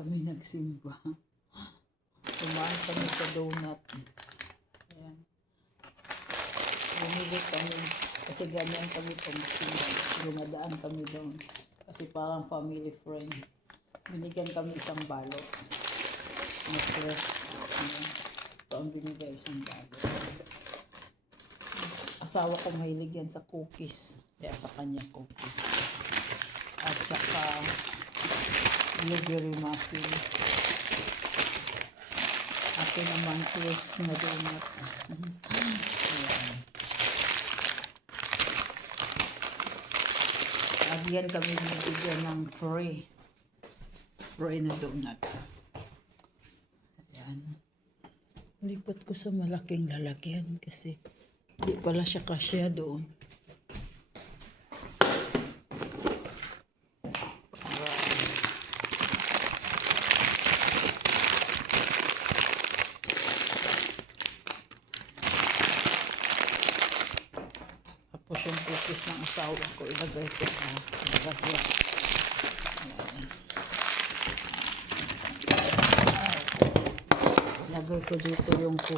kami nagsimba. Kumain kami sa donut. Ayan. Bumili kami. Kasi ganyan kami pagsimba. Dumadaan kami doon. Kasi parang family friend. Binigyan kami isang balot. Na-fresh. Ayan. Ito ang binigay, isang balot. Asawa ko mahilig yan sa cookies. Kaya sa kanya cookies. At saka blueberry muffin. Ako naman twist na donut. Ayan. Lagyan kami bibigyan ng free na donut. Ayan. Lipat ko sa malaking lalagyan kasi di pala siya kasya doon. Tapos yung cookies ng asawa ko, ilagay ko sa lalagyan. Ilagay ko dito yung cookies.